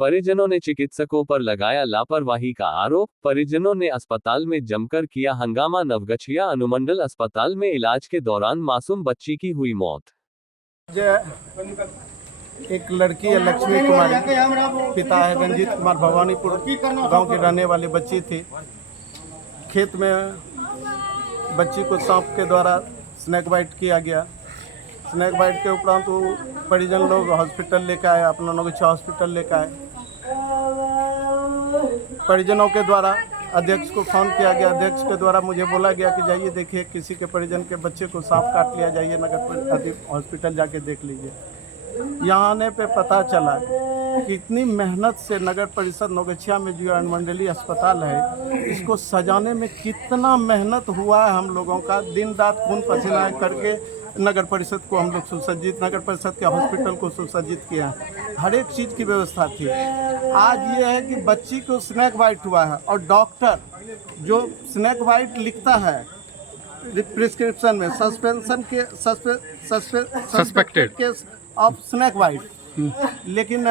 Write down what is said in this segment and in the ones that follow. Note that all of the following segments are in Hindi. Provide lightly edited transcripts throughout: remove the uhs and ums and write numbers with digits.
परिजनों ने चिकित्सकों पर लगाया लापरवाही का आरोप। परिजनों ने अस्पताल में जमकर किया हंगामा। नवगछिया अनुमंडल अस्पताल में इलाज के दौरान मासूम बच्ची की हुई मौत। एक लड़की है लक्ष्मी कुमारी, पिता है रंजीत कुमार, भवानीपुर गांव के रहने वाली बच्ची थी। खेत में बच्ची को सांप के द्वारा स्नेक बाइट किया गया। स्नेक बाइट के उपरांत वो परिजन लोग हॉस्पिटल लेकर आए, अपना नवगछिया हॉस्पिटल लेकर आए। परिजनों के द्वारा अध्यक्ष को फोन किया गया। अध्यक्ष के द्वारा मुझे बोला गया कि जाइए देखिए, किसी के परिजन के बच्चे को सांप काट लिया, जाइए नगर हॉस्पिटल जाके देख लीजिए। यहाँ आने पे पता चला कि इतनी मेहनत से नगर परिषद नवगछिया में जो अनुमंडलीय अस्पताल है, इसको सजाने में कितना मेहनत हुआ है। हम लोगों का दिन रात खून पसीना करके नगर परिषद को हम लोग सुसज्जित, नगर परिषद के हॉस्पिटल को सुसज्जित किया। हर एक चीज़ की व्यवस्था थी। आज ये है कि बच्ची को स्नेक बाइट हुआ है और डॉक्टर जो स्नेक बाइट लिखता है प्रिस्क्रिप्शन में सस्पेंशन के suspected case of snake bite, लेकिन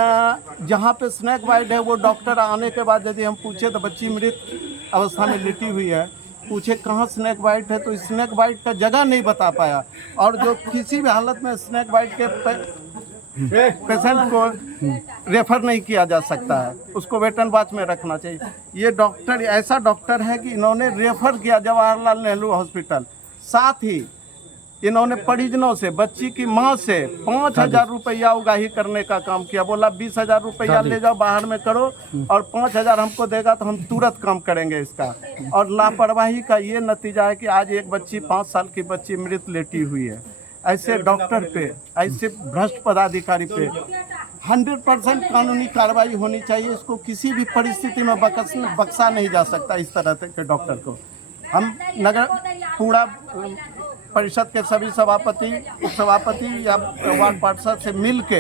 जहाँ पे स्नेक बाइट है वो डॉक्टर आने के बाद यदि हम पूछे तो बच्ची मृत अवस्था में लेटी हुई है, पूछे कहाँ स्नेक बाइट है तो स्नेक बाइट का जगह नहीं बता पाया। और जो किसी भी हालत में स्नेक बाइट के पेशेंट को रेफर नहीं किया जा सकता है, उसको वेटन वॉच में रखना चाहिए। ये डॉक्टर ऐसा डॉक्टर है कि इन्होंने रेफर किया जवाहरलाल नेहरू हॉस्पिटल। साथ ही इन्होंने परिजनों से, बच्ची की माँ से 5,000 रुपया उगाही करने का काम किया। बोला 20,000 रुपया ले जाओ बाहर में करो और 5,000 हमको देगा तो हम तुरंत काम करेंगे इसका। और लापरवाही का ये नतीजा है कि आज एक बच्ची 5 साल की बच्ची मृत लेटी हुई है। ऐसे डॉक्टर पे, ऐसे भ्रष्ट पदाधिकारी पे 100% कानूनी कार्रवाई होनी चाहिए। इसको किसी भी परिस्थिति में बख्शा नहीं जा सकता। इस तरह के डॉक्टर को हम नगर पूरा परिषद के सभी सभापति, उपसभापति या वार्ड पार्षद से मिल के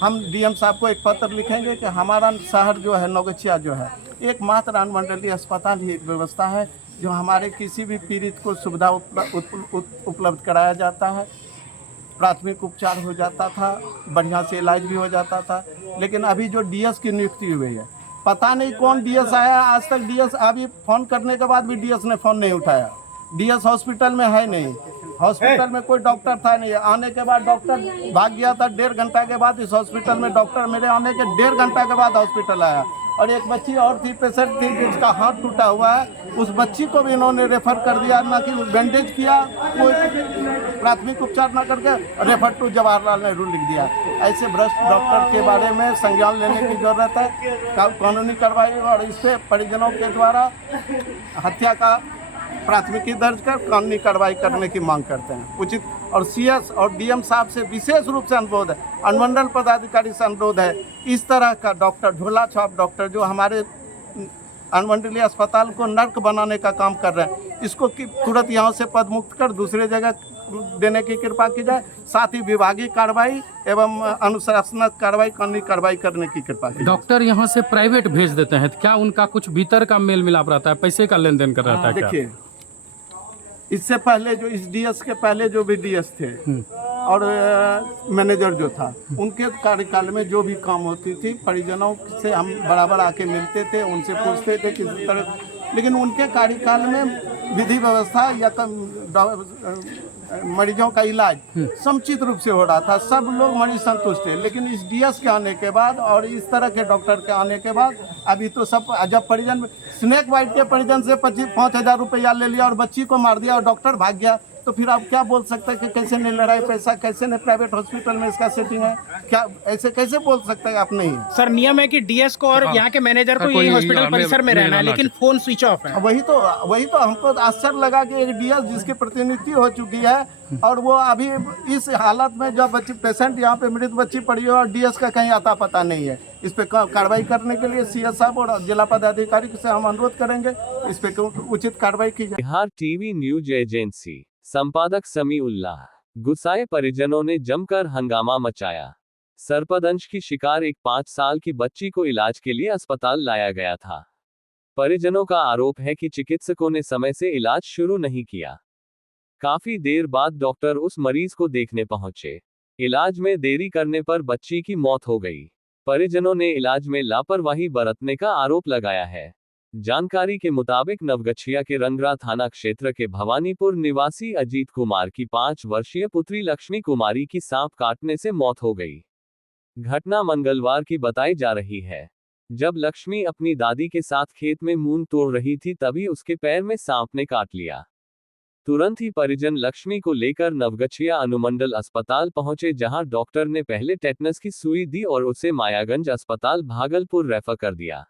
हम डीएम साहब को एक पत्र लिखेंगे कि हमारा शहर जो है नवगछिया जो है एकमात्र अनुमंडलीय अस्पताल ही एक व्यवस्था है जो हमारे किसी भी पीड़ित को सुविधा उपलब्ध कराया जाता है। प्राथमिक उपचार हो जाता था, बढ़िया से इलाज भी हो जाता था। लेकिन अभी जो डीएस की नियुक्ति हुई है, पता नहीं कौन डीएस आया, आज तक डीएस, अभी फ़ोन करने के बाद भी डीएस ने फ़ोन नहीं उठाया। डीएस हॉस्पिटल में है नहीं, हॉस्पिटल में कोई डॉक्टर था नहीं। आने के बाद डॉक्टर भाग गया था। 1.5 घंटा के बाद इस हॉस्पिटल में डॉक्टर मेरे आने के 1.5 घंटा के बाद हॉस्पिटल आया। और एक बच्ची और थी, पेशेंट थी जिसका हाथ टूटा हुआ है, उस बच्ची को भी इन्होंने रेफर कर दिया, ना कि बैंडेज किया, कोई प्राथमिक उपचार ना करके रेफर टू जवाहरलाल नेहरू लिख दिया। ऐसे भ्रष्ट डॉक्टर के बारे में संज्ञान लेने की जरूरत है, कानूनी कार्रवाई। और इस पर परिजनों के द्वारा हत्या का प्राथमिकी दर्ज कर कानूनी कार्रवाई करने की मांग करते हैं उचित। और सीएस और डीएम साहब से विशेष रूप से अनुरोध है, अनुमंडल पदाधिकारी से अनुरोध है, इस तरह का डॉक्टर, ढोला छाप डॉक्टर जो हमारे अनुमंडलीय अस्पताल को नर्क बनाने का काम कर रहे हैं, इसको तुरंत यहाँ से पद मुक्त कर दूसरे जगह देने की कृपा की जाए। साथ ही विभागीय कार्रवाई एवं अनुशासनात्मक कार्रवाई, कानूनी कार्रवाई करने की कृपा की। डॉक्टर यहाँ से प्राइवेट भेज देते हैं, क्या उनका कुछ भीतर का मेल मिलाप रहता है, पैसे का लेन देन कर रहता है? देखिए, इससे पहले जो इस डीएस के पहले जो भी डीएस थे और मैनेजर जो था, उनके कार्यकाल में जो भी काम होती थी परिजनों से हम बराबर आके मिलते थे, उनसे पूछते थे किसी तरह। लेकिन उनके कार्यकाल में विधि व्यवस्था या मरीजों का इलाज समुचित रूप से हो रहा था, सब लोग मरीज संतुष्ट थे। लेकिन इस डीएस के आने के बाद और इस तरह के डॉक्टर के आने के बाद अभी तो सब, जब परिजन स्नेक बाइट के परिजन से 5,000 रुपया ले लिया और बच्ची को मार दिया और डॉक्टर भाग गया, तो फिर आप क्या बोल सकते हैं कि कैसे नहीं लड़ाई पैसा, कैसे नहीं प्राइवेट हॉस्पिटल में इसका सेटिंग है? क्या ऐसे कैसे बोल सकते हैं आप? नहीं है सर, नियम है कि डीएस को और यहाँ के मैनेजर को यही हॉस्पिटल परिसर में रहना है, लेकिन फोन स्विच ऑफ है। वही तो हमको आश्चर्य लगा कि एक डीएस जिसकी प्रतिनिधि हो चुकी है और वो अभी इस हालत में जब बच्ची पेशेंट यहाँ पे मृत बच्ची पड़ी है और डीएस का कहीं आता पता नहीं है। इस पे कार्रवाई करने के लिए सीएस साहब और जिला पदाधिकारी से हम अनुरोध करेंगे, इस पे उचित कार्रवाई की जाए। बिहार टीवी न्यूज एजेंसी संपादक समीउल्लाह। गुस्साए परिजनों ने जमकर हंगामा मचाया। सर्पदंश की शिकार एक 5 साल की बच्ची को इलाज के लिए अस्पताल लाया गया था। परिजनों का आरोप है कि चिकित्सकों ने समय से इलाज शुरू नहीं किया। काफी देर बाद डॉक्टर उस मरीज को देखने पहुंचे। इलाज में देरी करने पर बच्ची की मौत हो गई। परिजनों ने इलाज में लापरवाही बरतने का आरोप लगाया है। जानकारी के मुताबिक नवगछिया के रंगरा थाना क्षेत्र के भवानीपुर निवासी अजीत कुमार की 5 वर्षीय पुत्री लक्ष्मी कुमारी की सांप काटने से मौत हो गई। घटना मंगलवार की बताई जा रही है। जब लक्ष्मी अपनी दादी के साथ खेत में मूंग तोड़ रही थी तभी उसके पैर में सांप ने काट लिया। तुरंत ही परिजन लक्ष्मी को लेकर नवगछिया अनुमंडल अस्पताल पहुंचे, जहां डॉक्टर ने पहले टेटनस की सुई दी और उसे मायागंज अस्पताल भागलपुर रेफर कर दिया।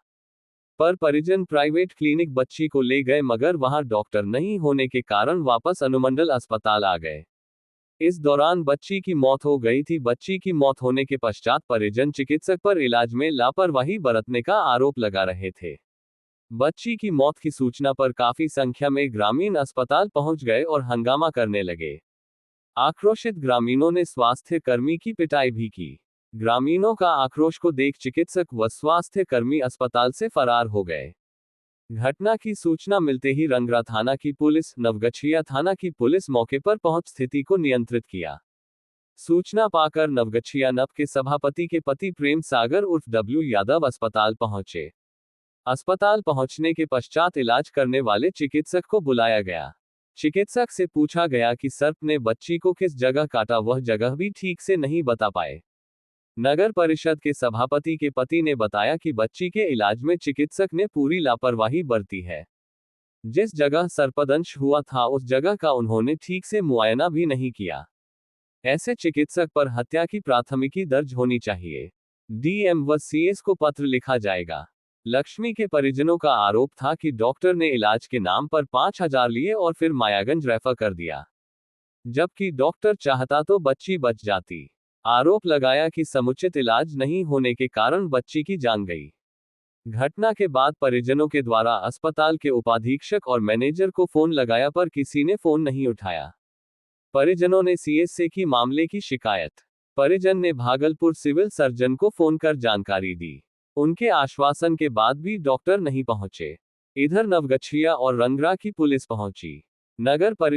पर परिजन प्राइवेट क्लिनिक बच्ची को ले गए, मगर वहां डॉक्टर नहीं होने के कारण वापस अनुमंडल अस्पताल आ गए। इस दौरान बच्ची की मौत हो गई थी। बच्ची की मौत होने के पश्चात परिजन चिकित्सक पर इलाज में लापरवाही बरतने का आरोप लगा रहे थे। बच्ची की मौत की सूचना पर काफी संख्या में ग्रामीण अस्पताल पहुंच गए और हंगामा करने लगे। आक्रोशित ग्रामीणों ने स्वास्थ्य कर्मी की पिटाई भी की। ग्रामीणों का आक्रोश को देख चिकित्सक व स्वास्थ्य कर्मी अस्पताल से फरार हो गए। घटना की सूचना मिलते ही रंगरा थाना की पुलिस, नवगछिया थाना की पुलिस मौके पर पहुंच स्थिति को नियंत्रित किया। सूचना पाकर नवगछिया नप के सभापति के पति प्रेम सागर उर्फ डब्ल्यू यादव अस्पताल पहुंचे। अस्पताल पहुंचने के पश्चात इलाज करने वाले चिकित्सक को बुलाया गया। चिकित्सक से पूछा गया कि सर्प ने बच्ची को किस जगह काटा, वह जगह भी ठीक से नहीं बता पाए। नगर परिषद के सभापति के पति ने बताया कि बच्ची के इलाज में चिकित्सक ने पूरी लापरवाही बरती है। जिस जगह सर्पदंश हुआ था उस जगह का उन्होंने ठीक से मुआयना भी नहीं किया। ऐसे चिकित्सक पर हत्या की प्राथमिकी दर्ज होनी चाहिए। डीएम व सीएस को पत्र लिखा जाएगा। लक्ष्मी के परिजनों का आरोप था कि डॉक्टर ने इलाज के नाम पर 5,000 लिए और फिर मायागंज रेफर कर दिया, जबकि डॉक्टर चाहता तो बच्ची बच जाती। आरोप लगाया कि समुचित इलाज नहीं होने के कारण बच्ची की जान गई। घटना के बाद परिजनों के द्वारा अस्पताल के उपाधीक्षक और मैनेजर को फोन लगाया पर किसी ने फोन नहीं उठाया। परिजनों ने सीएस से की मामले की शिकायत। परिजन ने भागलपुर सिविल सर्जन को फोन कर जानकारी दी। उनके आश्वासन के बाद भी डॉक्टर नहीं पहुंचे। इधर नवगछिया और रंगरा की पुलिस पहुंची। नगर परिषद